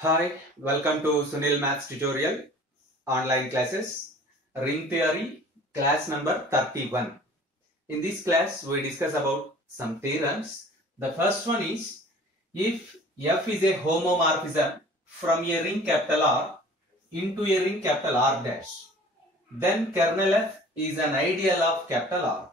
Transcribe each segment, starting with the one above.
Hi, welcome to Sunil Maths tutorial online classes ring theory class number 31. In this class we discuss about some theorems. The first one is if F is a homomorphism from a ring capital R into a ring capital R dash, then kernel F is an ideal of capital R.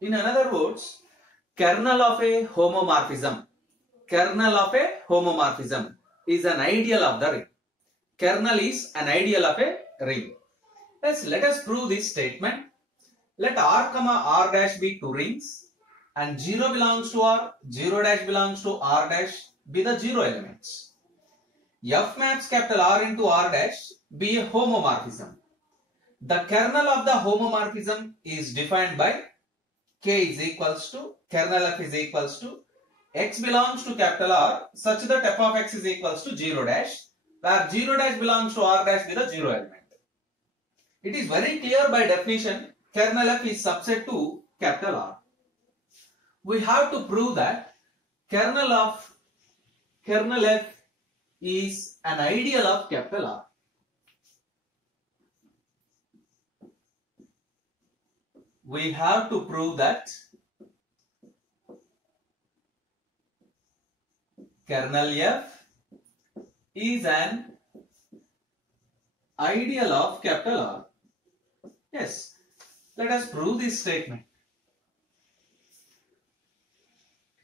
In other words, kernel of a homomorphism is an ideal of the ring. Kernel is an ideal of a ring. Yes, let us prove this statement. Let R comma R dash be two rings and 0 belongs to R, 0 dash belongs to R dash be the 0 elements. F maps capital R into R dash be a homomorphism. The kernel of the homomorphism is defined by K is equals to kernel F is equals to X belongs to capital R such that f of X is equals to 0 dash, where 0 dash belongs to R dash be the 0 element. It is very clear by definition kernel F is subset to capital R. We have to prove that kernel F is an ideal of capital R. We have to prove that kernel F is an ideal of capital R. Yes, let us prove this statement.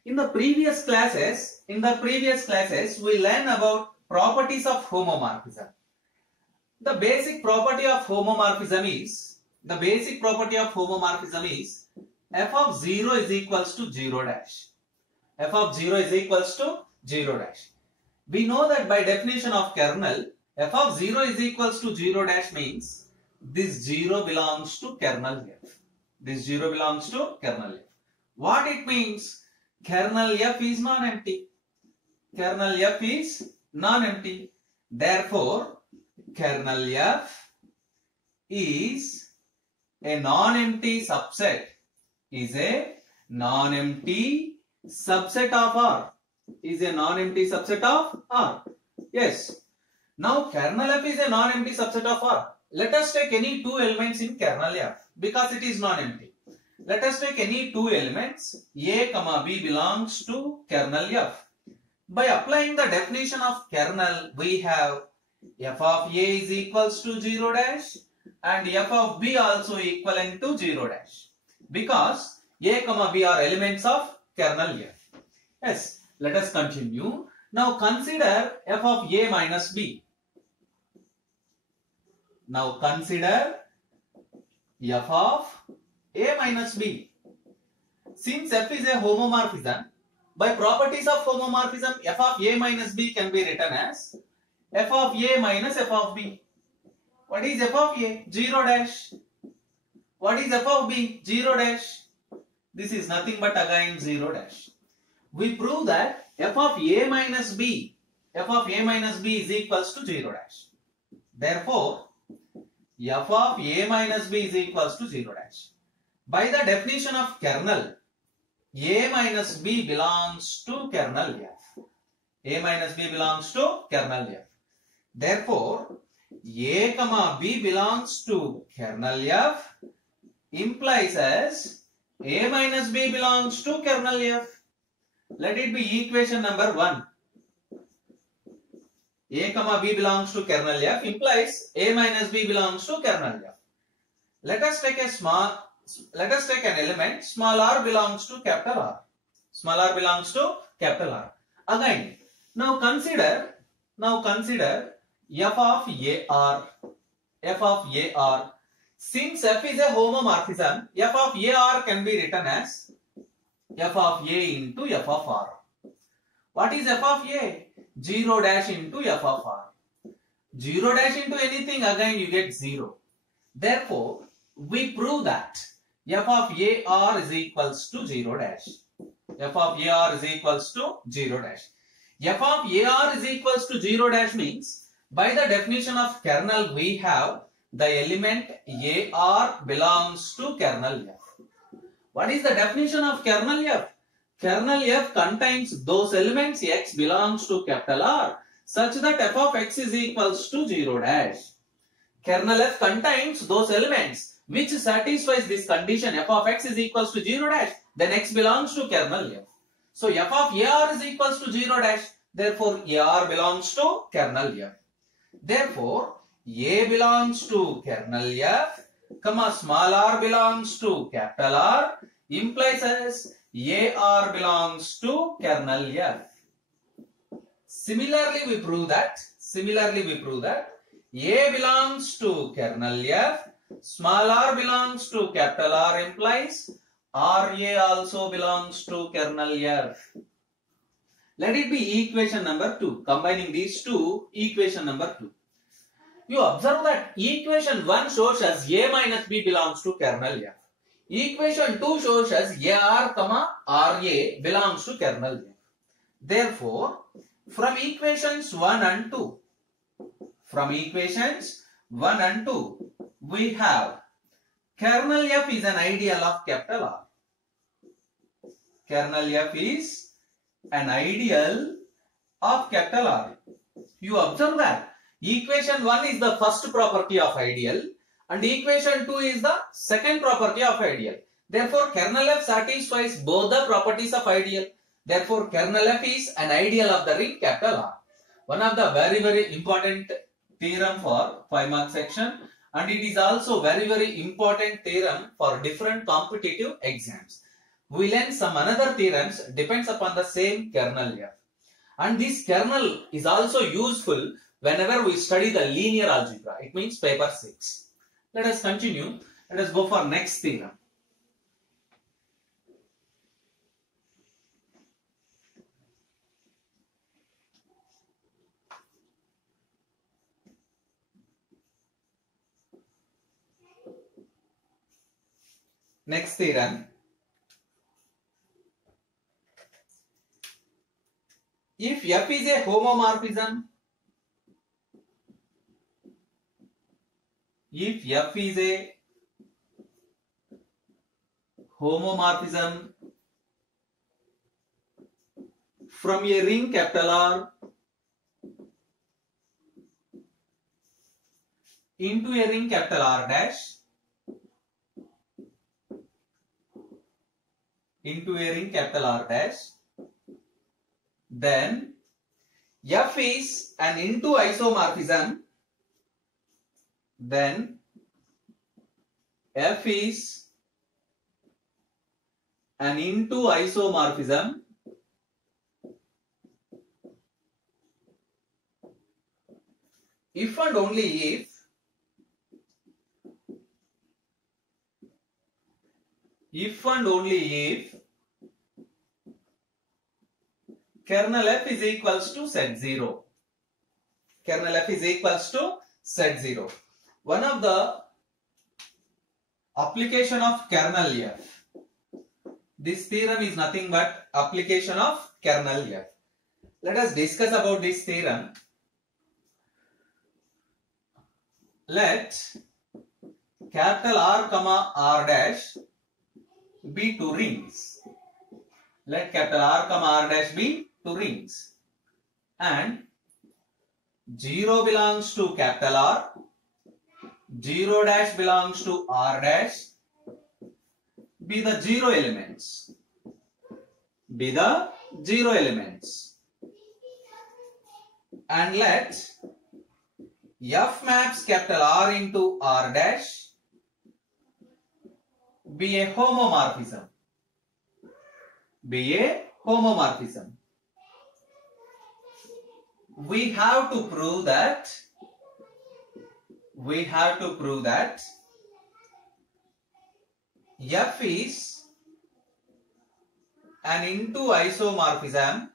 In the previous classes, we learned about properties of homomorphism. The basic property of homomorphism is f of 0 is equals to 0 dash. F of 0 is equals to 0 dash. We know that by definition of kernel, f of 0 is equals to 0 dash means this 0 belongs to kernel F. This 0 belongs to kernel F. What it means? Kernel F is non-empty. Kernel F is non-empty. Therefore, kernel F is a non-empty subset. Is a non-empty subset of R. Is a non-empty subset of R. Yes. Now kernel F is a non-empty subset of R. Let us take any two elements in kernel F because it is non-empty. Let us take any two elements A comma B belongs to kernel F. By applying the definition of kernel, we have f of A is equals to 0 dash and f of B also equivalent to 0 dash because A comma B are elements of kernel F. Yes. Let us continue. Now consider f of A minus B. Now consider f of A minus B. Since f is a homomorphism, by properties of homomorphism, f of A minus B can be written as f of A minus f of B. What is f of A? 0 dash. What is f of B? 0 dash. This is nothing but again 0 dash. We prove that f of A minus B is equals to 0 dash. Therefore, f of A minus B is equals to 0 dash. By the definition of kernel, A minus B belongs to kernel F. A minus B belongs to kernel F. Therefore, A comma B belongs to kernel F implies as A minus B belongs to kernel F. Let it be equation number 1. A comma B belongs to kernel F implies A minus B belongs to kernel F. Let us take an element small r belongs to capital R. Small r belongs to capital R. Again, now consider f of AR. F of AR. Since f is a homomorphism, f of AR can be written as f of A into f of R. What is f of A? 0 dash into f of R. 0 dash into anything, again you get 0. Therefore, we prove that f of AR is equals to 0 dash. F of AR is equals to 0 dash. F of AR is equals to 0 dash means by the definition of kernel we have the element AR belongs to kernel F. What is the definition of kernel F? Kernel F contains those elements X belongs to capital R such that f of x is equals to 0 dash. Kernel F contains those elements which satisfies this condition f of x is equals to 0 dash, then x belongs to kernel F. So f of AR is equals to 0 dash, therefore AR belongs to kernel F. Therefore A belongs to kernel F, comma small r belongs to capital R, implies as AR belongs to kernel F. Similarly we prove that A belongs to kernel F, small r belongs to capital R, implies RA also belongs to kernel F. Let it be equation number 2. Combining these two, equation number 2. You observe that equation 1 shows us A minus B belongs to kernel F. Equation 2 shows us AR, RA belongs to kernel F. Therefore, from equations 1 and 2, we have kernel F is an ideal of capital R. Kernel F is an ideal of capital R. You observe that equation 1 is the first property of ideal and equation 2 is the second property of ideal. Therefore, kernel F satisfies both the properties of ideal. Therefore, kernel F is an ideal of the ring capital R. One of the very important theorem for 5 mark section, and it is also very important theorem for different competitive exams. We learn some another theorems depends upon the same kernel F. And this kernel is also useful whenever we study the linear algebra. It means paper 6. Let us continue. Let us go for next theorem. Next theorem. If F is a homomorphism, from a ring capital R into a ring capital R dash, then F is an into isomorphism, if and only if kernel F is equals to set 0. One of the application of kernel F. This theorem is nothing but application of kernel F. Let us discuss about this theorem. Let capital R, R dash be two rings. Let capital R, R dash be two rings. And 0 belongs to capital R, 0 dash belongs to R dash, be the 0 elements. And let F maps capital R into R dash be a homomorphism. We have to prove that F is an into isomorphism.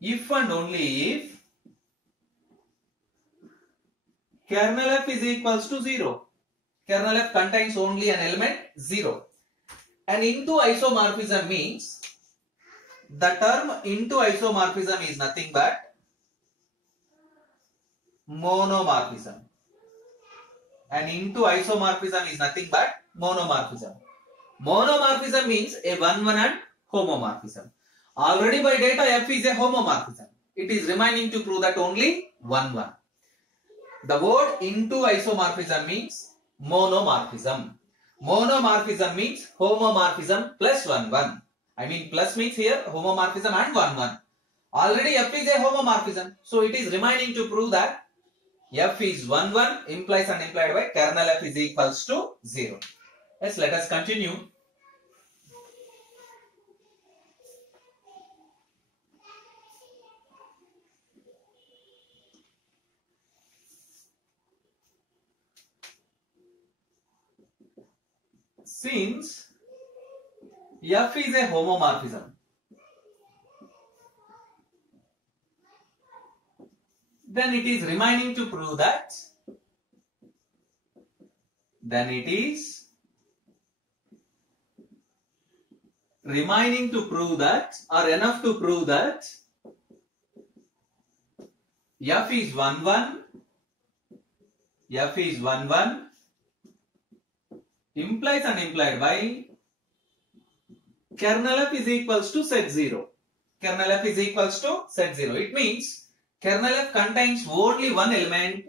If and only if kernel F is equals to 0. Kernel F contains only an element 0. And into isomorphism means the term into isomorphism is nothing but monomorphism. And into isomorphism is nothing but monomorphism. Monomorphism means a 1-1 and homomorphism. Already by data f is a homomorphism. It is remaining to prove that only 1, 1. The word into isomorphism means monomorphism. Monomorphism means homomorphism plus 1, 1. I mean plus means here homomorphism and 1, 1. Already f is a homomorphism. So it is remaining to prove that f is 1, 1 implies and implied by kernel f is equals to 0. Yes, let us continue. Since f is a homomorphism, then it is remaining to prove that or enough to prove that f is 1, 1, implies and implied by kernel f is equals to set 0. Kernel f is equals to set 0. It means kernel f contains only one element,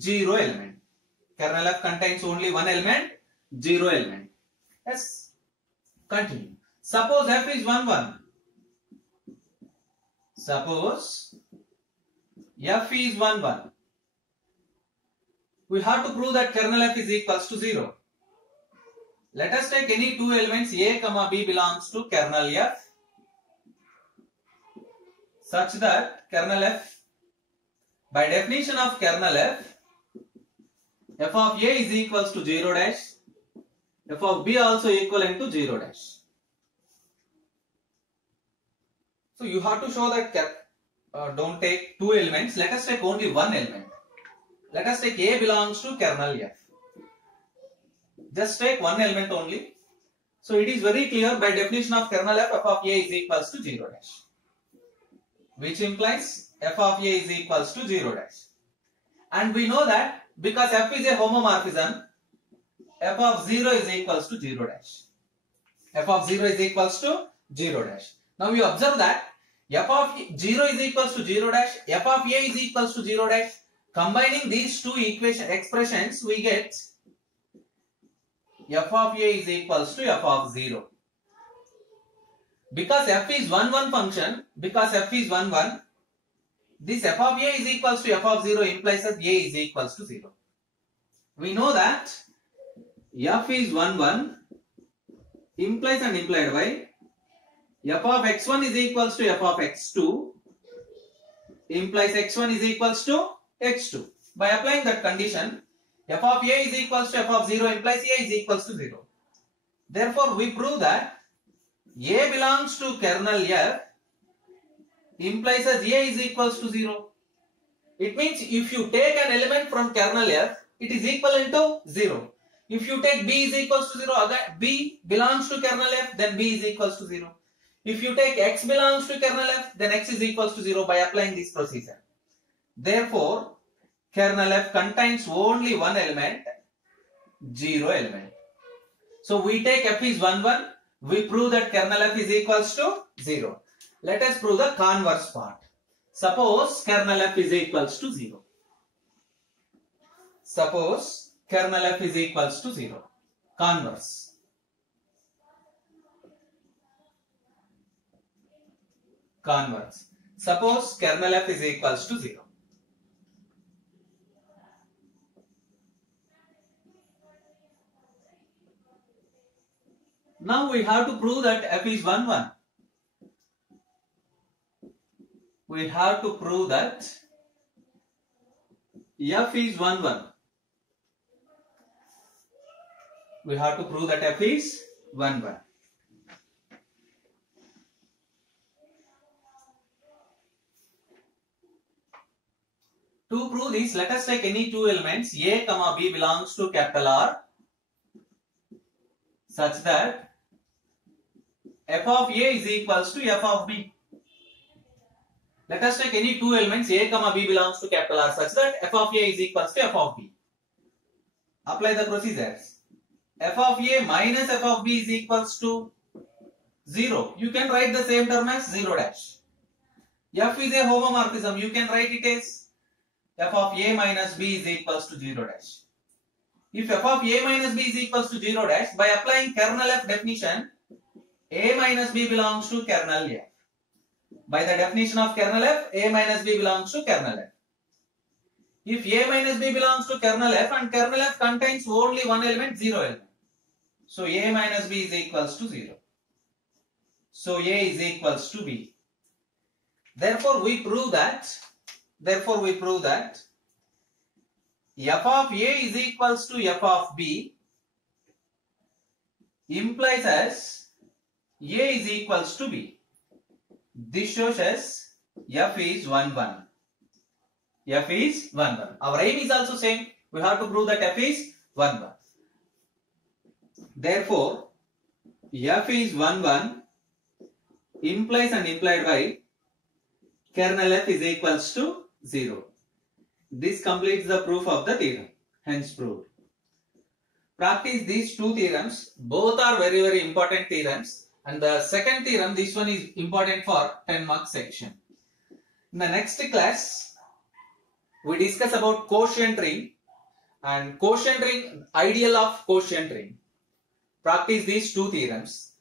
0 element. Kernel f contains only one element, 0 element. Yes. Continue. Suppose f is 1, 1. Suppose f is 1, 1. We have to prove that kernel f is equals to 0. Let us take any two elements a comma b belongs to kernel f such that kernel f, by definition of kernel f of a is equals to 0 dash, f of b also equivalent to 0 dash. So you have to show that don't take two elements. Let us take only one element. Let us take a belongs to kernel f. Just take one element only. So it is very clear by definition of kernel f of a is equals to 0 dash, which implies f of a is equals to 0 dash. And we know that because f is a homomorphism, f of 0 is equals to 0 dash. F of 0 is equals to 0 dash. Now you observe that f of 0 is equals to 0 dash, f of a is equals to 0 dash. Combining these two expressions, we get f of a is equals to f of 0. Because f is 1, 1 function, this f of a is equals to f of 0 implies that a is equals to 0. We know that f is 1, 1 implies and implied by f of x1 is equals to f of x2 implies x1 is equals to x2. By applying that condition, f of a is equals to f of 0 implies a is equals to 0. Therefore, we prove that a belongs to kernel f implies as a is equals to 0. It means if you take an element from kernel f, it is equivalent to 0. If you take b is equals to 0, again b belongs to kernel f, then b is equals to 0. If you take x belongs to kernel f, then x is equals to 0 by applying this procedure. Therefore, kernel f contains only one element, 0 element. So we take f is 1, 1. We prove that kernel f is equals to 0. Let us prove the converse part. Suppose kernel f is equals to 0. Suppose kernel f is equals to 0. Converse. Converse. Suppose kernel f is equals to 0. Now we have to prove that f is 1, 1. We have to prove that f is 1, 1. We have to prove that f is 1, 1. To prove this, let us take any two elements a comma b belongs to capital R such that f of a is equals to f of b. Let us take any two elements a comma b belongs to capital R such that f of a is equals to f of b. Apply the procedures. F of a minus f of b is equals to 0. You can write the same term as 0 dash. F is a homomorphism. You can write it as f of a minus b is equals to 0 dash. If f of a minus b is equals to 0 dash, by applying kernel f definition, a minus b belongs to kernel f. By the definition of kernel f, a minus b belongs to kernel f. If a minus b belongs to kernel f and kernel f contains only one element, 0 element. So a minus b is equals to 0. So a is equals to b. Therefore we prove that f of a is equals to f of b implies as a is equals to b. This shows us f is 1 1. F is 1 1. Our aim is also same. We have to prove that f is 1 1. Therefore, f is 1 1 implies and implied by kernel f is equals to 0. This completes the proof of the theorem. Hence proved. Practice these two theorems. Both are very important theorems. And the second theorem, this one is important for 10 mark section. In the next class, we discuss about quotient ring and quotient ring, ideal of quotient ring. Practice these two theorems.